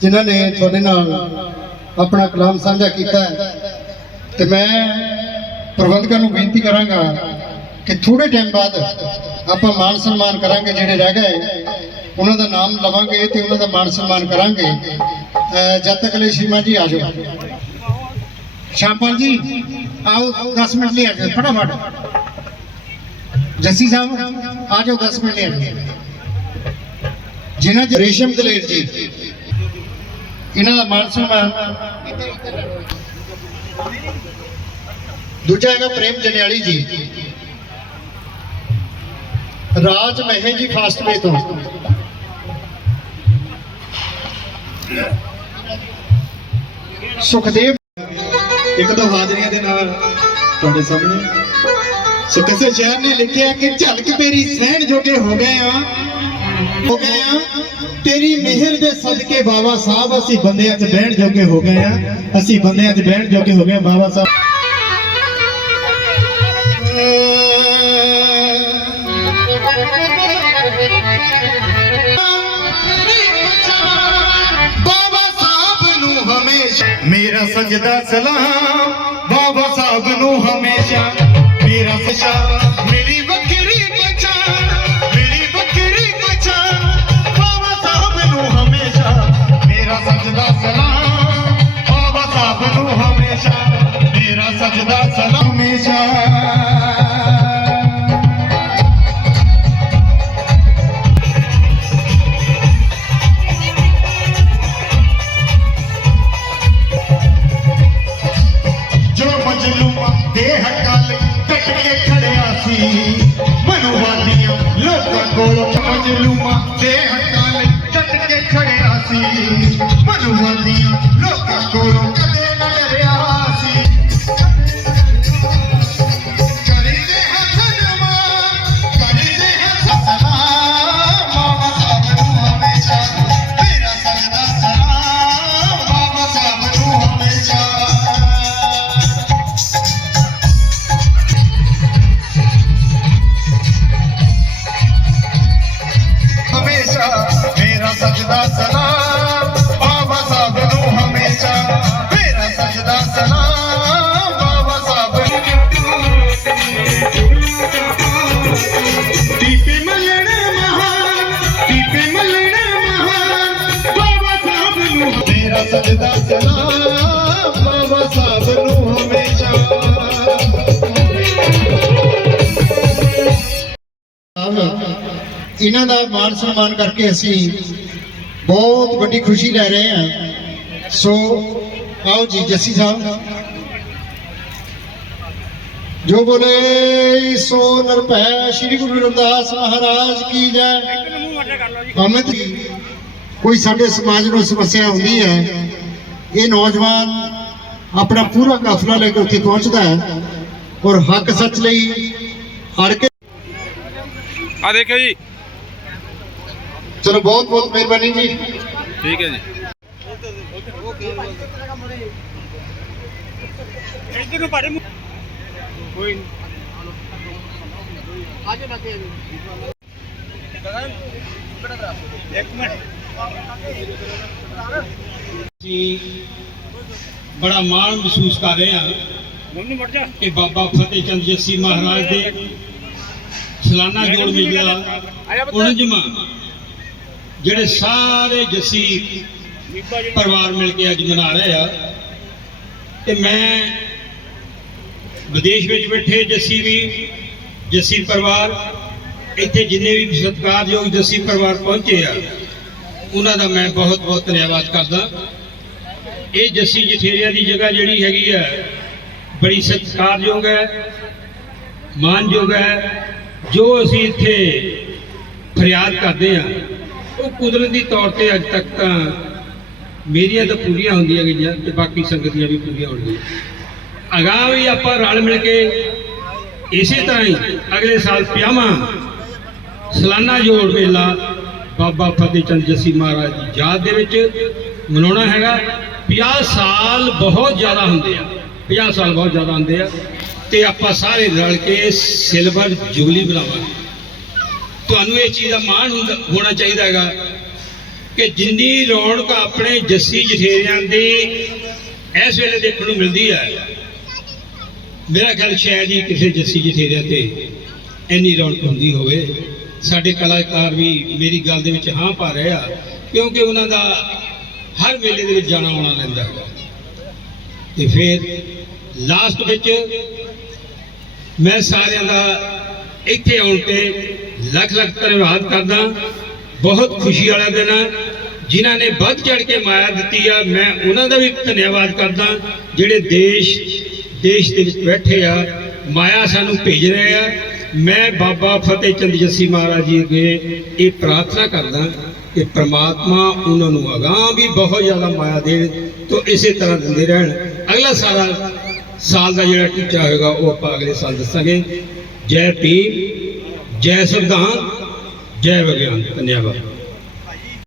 ਜਿਨ੍ਹਾਂ ਨੇ ਤੁਹਾਡੇ ਨਾਲ ਆਪਣਾ ਕਲਾਮ ਸਾਂਝਾ ਕੀਤਾ ਤੇ ਮੈਂ ਪ੍ਰਬੰਧਕਾਂ ਨੂੰ ਬੇਨਤੀ ਕਰਾਂਗਾ ਕਿ ਥੋੜੇ ਟਾਈਮ ਬਾਅਦ ਆਪਾਂ ਮਾਨ ਸਨਮਾਨ ਕਰਾਂਗੇ ਜਿਹੜੇ ਰਹਿ ਗਏ, ਉਹਨਾਂ ਦਾ ਨਾਮ ਲਵਾਂਗੇ ਤੇ ਉਹਨਾਂ ਦਾ ਮਾਨ ਸਨਮਾਨ ਕਰਾਂਗੇ। ਜਦ ਤੱਕ ਲਈ ਸ਼ੀਮਾ ਜੀ ਆ ਜਾਓ। ਸ਼ਾਮਪਾਲ ਜੀ, ਆਓ 10 ਮਿੰਟ ਲਈ ਆ ਜਾਓ, ਫਟਾਫਟ। ਜੱਸੀ ਸਾਹਿਬ, ਆ ਜਾਓ 10 ਮਿੰਟ ਲਈ ਆ ਜਿਨ੍ਹਾਂ ਚ ਰੇਸ਼ਮ ਦਲੇਰ ਜੀ ਇਹਨਾਂ ਦਾ ਮਾਨ ਸਨਮਾਨ। ਦੂਜਾ ਹੈਗਾ ਪ੍ਰੇਮ ਜਨਿਆਲੀ ਜੀ। ਰਾਜ ਮਹਿ ਜੀ ਫਾਸਟਵੇ ਤੋਂ। ਸੁਖਦੇਵ ਇੱਕ ਦੋ ਹਾਜ਼ਰੀਆਂ ਦੇ ਨਾਲ ਤੁਹਾਡੇ ਸਾਹਮਣੇ। ਸੋ ਕਿਸੇ ਸ਼ਾਇਰ ਨੇ ਲਿਖਿਆ ਕਿ ਝਲਕ ਤੇਰੀ ਸਹਿਣ ਜੋਗੇ ਹੋ ਗਏ ਆ। ਹੋ ਗਏ ਆ। ਤੇਰੀ ਮਿਹਰ ਦੇ ਸਦਕੇ ਬਾਬਾ ਸਾਹਿਬ ਅਸੀਂ ਬੰਦਿਆਂ 'ਚ ਬਹਿਣ ਜੋਗੇ ਹੋ ਗਏ ਆ। ਅਸੀਂ ਬੰਦਿਆਂ 'ਚ ਬਹਿਣ ਜੋਗੇ ਹੋ ਗਏ ਬਾਬਾ ਸਾਹਿਬ। ਨੂੰ ਹਮੇਸ਼ਾ ਮੇਰਾ ਸਜਦਾ ਸਲਾਮ। ਬਾਬਾ ਸਾਹਿਬ ਨੂੰ ਹਮੇਸ਼ਾ ਮੇਰਾ ਸਜਾ ਜੋ ਮਜਲੂਮਾ ਦੇ ਹੱਕਾਂ ਲਈ ਕੇ ਖੜਿਆ ਸੀ ਇਹਨਾਂ ਦਾ ਮਾਨ ਸਨਮਾਨ ਕਰਕੇ ਅਸੀਂ ਬਹੁਤ ਵੱਡੀ ਖੁਸ਼ੀ ਲੈ ਰਹੇ ਹਾਂ। ਸੋ ਆਓ ਜੀ, ਜੱਸੀ ਸਾਹਿਬ। ਜੋ ਬੋਲੇ, ਸੋ ਨਰਭੈ ਸ੍ਰੀ ਗੁਰੂ ਰਵਿਦਾਸ ਮਹਾਰਾਜ ਕੀ ਜੈ। ਅਮਿਤ ਕੋਈ ਸਾਡੇ ਸਮਾਜ ਨੂੰ ਸਮੱਸਿਆ ਹੁੰਦੀ ਹੈ, ਇਹ ਨੌਜਵਾਨ ਆਪਣਾ ਪੂਰਾ ਕਾਫਲਾ ਲੈ ਕੇ ਉੱਥੇ ਪਹੁੰਚਦਾ ਹੈ ਔਰ ਹੱਕ ਸੱਚ ਲਈ ਹੜ ਕੇ ਆ ਦੇਖਿਓ ਜੀ ਚਲੋ ਬਹੁਤ ਬਹੁਤ ਮਿਹਰਬਾਨੀ ਜੀ। ਠੀਕ ਹੈ ਜੀ। ਇੱਧਰ ਨੂੰ ਪਾੜੇ ਕੋਈ ਇੱਕ ਮਿੰਟ। ਅਸੀਂ ਬੜਾ ਮਾਣ ਮਹਿਸੂਸ ਕਰ ਰਹੇ ਹਾਂ ਮੰਮੀ ਮੜ ਜਾ। ਕਿ ਬਾਬਾ ਫਤਿਹ ਚੰਦ ਜੱਸੀ ਮਹਾਰਾਜ ਦੇ ਸਾਲਾਨਾ ਜੋੜ ਮੇਲਾ ਉਣਜਮਾ ਜਿਹੜੇ ਸਾਰੇ ਜੱਸੀ ਪਰਿਵਾਰ ਮਿਲ ਕੇ ਅੱਜ ਮਨਾ ਰਹੇ ਆ, ਤੇ ਮੈਂ ਵਿਦੇਸ਼ ਵਿੱਚ ਬੈਠੇ ਜੱਸੀ ਵੀ, ਜੱਸੀ ਪਰਿਵਾਰ, ਇੱਥੇ ਜਿੰਨੇ ਵੀ ਸਤਿਕਾਰਯੋਗ ਜੱਸੀ ਪਰਿਵਾਰ ਪਹੁੰਚੇ ਆ, ਉਹਨਾਂ ਦਾ ਮੈਂ ਬਹੁਤ ਬਹੁਤ ਧੰਨਵਾਦ ਕਰਦਾ। ਇਹ ਜੱਸੀ ਜਠੇਰਿਆਂ ਦੀ ਜਗ੍ਹਾ ਜਿਹੜੀ ਹੈਗੀ ਆ, ਬੜੀ ਸਤਿਕਾਰਯੋਗ ਹੈ, ਮਾਨਯੋਗ ਹੈ, ਜੋ ਅਸੀਂ ਇੱਥੇ ਫਰਿਆਦ ਕਰਦੇ ਆ ਉਹ ਕੁਦਰਤੀ ਤੌਰ ਤੇ ਅੱਜ ਤੱਕ ਤਾਂ ਮੇਰੀਆਂ ਤਾਂ ਪੂਰੀਆਂ ਹੁੰਦੀਆਂ ਗਈਆਂ ਤੇ ਬਾਕੀ ਸੰਗਤ ਦੀਆਂ ਵੀ ਪੂਰੀਆਂ ਹੋਣਗੀਆਂ। ਅਗਾਂਹ ਵੀ ਆਪਾਂ ਰਲ ਮਿਲ ਕੇ ਇਸੇ ਤਰ੍ਹਾਂ ਹੀ ਅਗਲੇ ਸਾਲ ਪਿਆਵਾਂ ਸਲਾਨਾ ਜੋੜ ਮੇਲਾ ਬਾਬਾ ਫਤਿਹ ਚੰਦ ਜੱਸੀ ਮਹਾਰਾਜ ਦੀ ਯਾਦ ਦੇ ਵਿੱਚ ਮਨਾਉਣਾ ਹੈਗਾ। 50 ਸਾਲ ਬਹੁਤ ਜ਼ਿਆਦਾ ਹੁੰਦੇ ਆ 50 ਸਾਲ ਬਹੁਤ ਜ਼ਿਆਦਾ ਹੁੰਦੇ ਆ ਤੇ ਆਪਾਂ ਸਾਰੇ ਰਲ ਕੇ ਸਿਲਵਰ ਜੁਬਲੀ ਬਣਾਵਾਂਗੇ ਤੁਹਾਨੂੰ ਇਹ ਚੀਜ਼ ਦਾ ਮਾਣ ਹੁੰਦਾ- ਹੋਣਾ ਚਾਹੀਦਾ ਹੈਗਾ ਕਿ ਜਿੰਨੀ ਰੌਣਕ ਆਪਣੇ ਜੱਸੀ ਜਠੇਰਿਆਂ ਦੀ ਇਸ ਵੇਲੇ ਦੇਖਣ ਨੂੰ ਮਿਲਦੀ ਹੈ। ਮੇਰਾ ਖਿਆਲ ਸ਼ਾਇਦ ਹੀ ਕਿਸੇ ਜੱਸੀ ਜਠੇਰਿਆਂ ਤੇ ਇੰਨੀ ਰੌਣਕ ਹੁੰਦੀ ਹੋਵੇ। ਸਾਡੇ ਕਲਾਕਾਰ ਵੀ ਮੇਰੀ ਗੱਲ ਦੇ ਵਿੱਚ ਹਾਂ ਪਾ ਰਹੇ ਆ, ਕਿਉਂਕਿ ਉਹਨਾਂ ਦਾ ਹਰ ਵੇਲੇ ਦੇ ਵਿੱਚ ਜਾਣਾ ਆਉਣਾ ਰਹਿੰਦਾ ਹੈ ਤੇ ਫਿਰ ਲਾਸਟ ਵਿੱਚ ਮੈਂ ਸਾਰਿਆਂ ਦਾ ਇੱਥੇ ਆਉਣ ਤੇ ਲੱਖ ਲੱਖ ਧੰਨਵਾਦ ਕਰਦਾ। ਬਹੁਤ ਖੁਸ਼ੀ ਵਾਲਾ ਦਿਨ ਆ। ਜਿਨ੍ਹਾਂ ਨੇ ਵੱਧ ਚੜ ਕੇ ਮਾਇਆ ਦਿੱਤੀ ਆ, ਮੈਂ ਉਹਨਾਂ ਦਾ ਵੀ ਧੰਨਵਾਦ ਕਰਦਾ। ਜਿਹੜੇ ਦੇਸ਼ ਦੇਸ਼ ਦੇ ਵਿੱਚ ਬੈਠੇ ਆ, ਮਾਇਆ ਸਾਨੂੰ ਭੇਜ ਰਹੇ ਆ। ਮੈਂ ਬਾਬਾ ਫਤਿਹ ਚੰਦ ਜੱਸੀ ਮਹਾਰਾਜ ਜੀ ਅੱਗੇ ਇਹ ਪ੍ਰਾਰਥਨਾ ਕਰਦਾ ਕਿ ਪ੍ਰਮਾਤਮਾ ਉਹਨਾਂ ਨੂੰ ਅਗਾਂਹ ਵੀ ਬਹੁਤ ਜ਼ਿਆਦਾ ਮਾਇਆ ਦੇਣ ਤੋਂ ਇਸੇ ਤਰ੍ਹਾਂ ਦਿੰਦੇ ਰਹਿਣ। ਅਗਲਾ ਸਾਰਾ ਸਾਲ ਦਾ ਜਿਹੜਾ ਟੀਚਾ ਹੋਏਗਾ, ਉਹ ਆਪਾਂ ਅਗਲੇ ਸਾਲ ਦੱਸਾਂਗੇ। ਜੈ ਭੀਮ। ਜੈ ਸੰਵਿਧਾਨ ਜੈ ਵਿਗਿਆਨ ਧੰਨਵਾਦ।